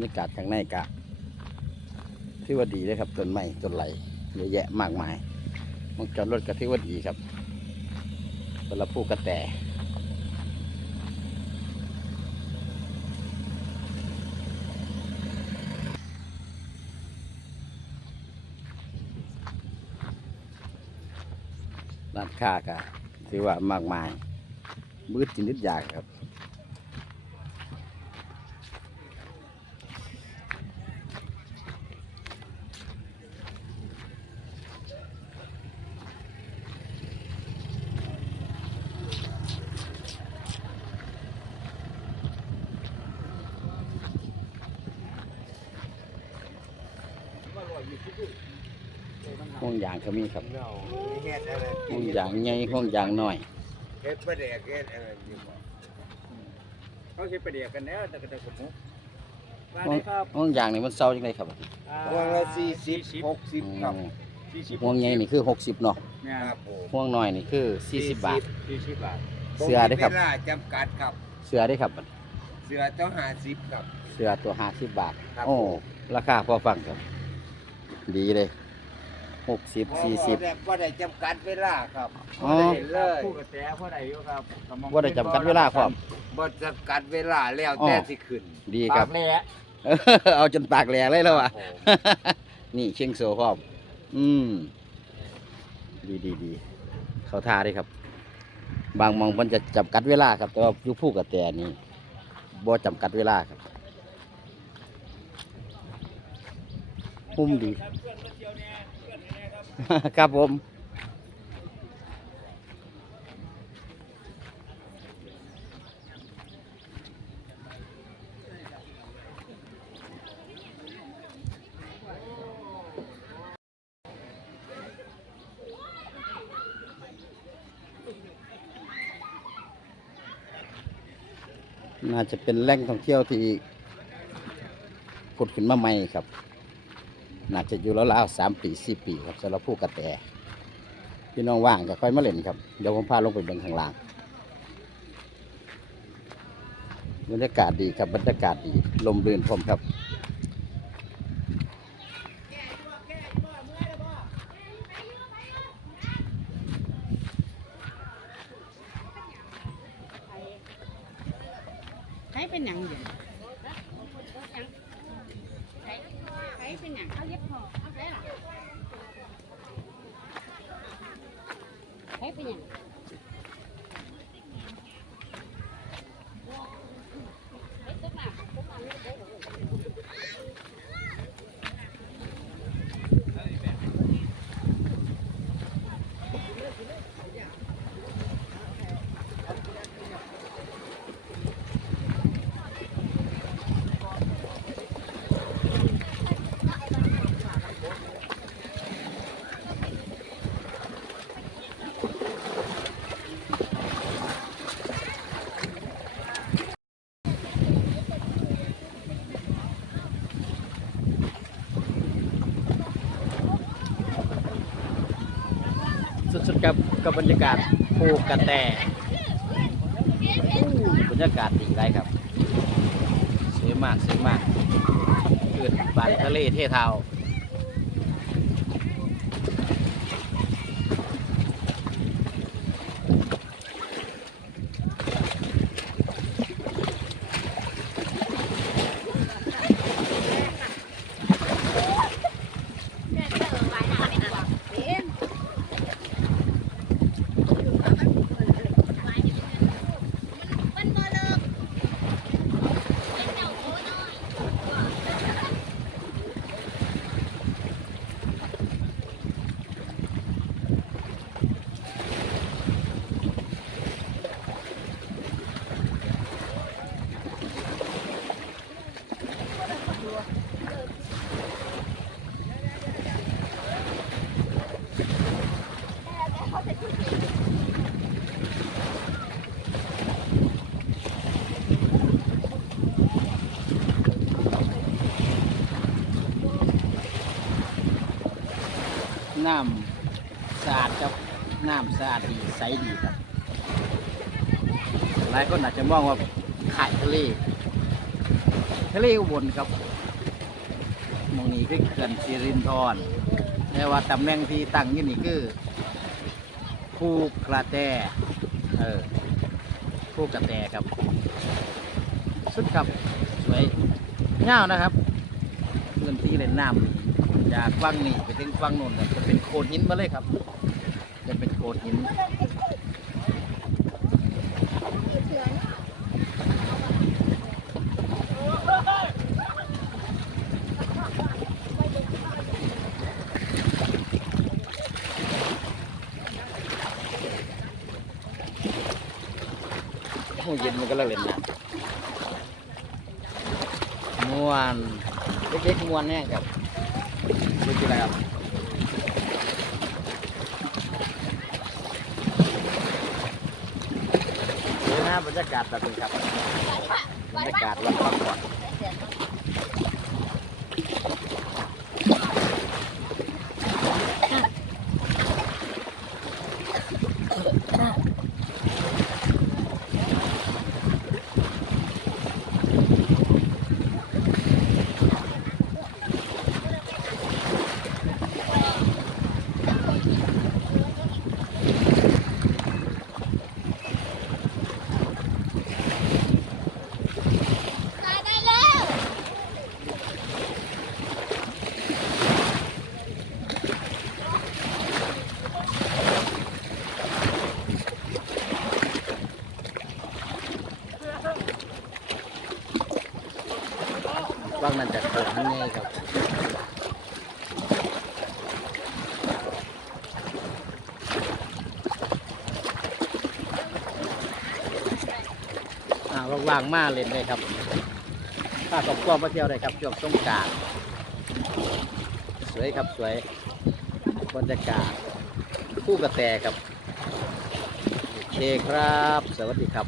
รยากาศข้างในกะที่ว่าดีเลยครับต้นไม้ต้นไหลเยอะแยะมากมายมองจอดรถก็ที่ว่าดีครับสำหรับผู้กระแตร้านค้าก็ถือว่ามากมายมืดจินิดอยากครับ ห่วงยางก็มีครับเนาเฮ็ดอะไรห่วงยางใหญ่ห่วงยางน้อยเฮ็ดประเดกเฮ็ดอะไรอยู่บ่เขาใช้ประเดียกันแล้วแต่ก็จะสมมุติว่าห่วงได้ครับห่วงยางนี่มันเศร้าจังไงครับอ่าวันละสี่สิบหกสิบครับอืมสี่สิบห่วงใหญ่นี่คือหกสิบเนาะเนี่ยครับผมห่วงน้อยนี่คือสี่สิบบาทสี่สิบบาทเสือเด้อครับเวลาจำกัดครับ เสือได้ครับเสือต้องหาสิบครับ เสือตัวห้าสิบบาทครับโอ้ราคาพอฟังครับ ดีเลยหกสิบสี่สิบบ่ได้บ่ได้จำกัดเวลาครับอ๋อ บ่ได้เลยผู้กระแตผู้ใดอยู่ครับกำลังว่าได้จำกัดเวลาพร้อมบ่จำกัดเวลาแล้วแต่สิขึ้นดีครับปากแหล่เอาจนปากแหลกเลยแล้วคอะรับผมนี่เชียงโซพร้อม อืม ดีดีดี เขาท่าเด้ครับ บางหมองมันจะจำกัดเวลาครับ แต่ว่าอยุผู้กับแต่นี่บ่จำกัดเวลาครับุ่มดี ครับผมน่าจะเป็นแหล่งท่องเที่ยวที่ผุดขึ้นมาใหม่ครับ น่าจะอยู่แล้วๆสามปีสี่ปีครับสำหรับผู้กระแตพี่น้องว่างก็ค่อยมาเล่นครับ เดี๋ยวผมพาลงไปเบิ่งข้างล่างบรรยากาศดีครับบรรยากาศดีลมรื่นพรมครับใช้เป็นหยังอยู่ใช้เป็นหยังเขาเย็บพอเอาได้หรอใช้เป็นหยัง สุดๆ กับบรรยากาศภูกระแตบรรยากาศดีไรครับสวยมากสวยมากเกิดบานทะเลเทเทา น้ำสะอาดครับน้ำสะอาดดีใสดีครับหลายคนอาจจะมองว่าขายทะเลทะเลอุบลครับมองนี้คือเขื่อนสิรินธรแต่ว่าตำแหน่งที่ตั้งยู่นี่คือภูกระแตเออภูกระแตครับ สุดครับสวยเงาวนะครับพื้นที่เล่นน้ำ จากฝั่งนี้ไปถึงฝั่งโน้นเนี่ยจะเป็นโขดหินมาเลยครับ จะเป็นโขดหินโอ้เย็นมันก็เล่นนะมวนเล็กๆมวนแน่ครับ ดูสิครับนี่นะบรรยากาศแบบนี้ครับบรรยากาศรับพักผ่อน ครับอ่าว่างๆมาเล่นเลยครับถ้าครอบครัวมาเที่ยวได้ครับช่วงสงกรารสวยครับสวยบรรยากาศคู่กระแตครับ โอเคครับ สวัสดีครับ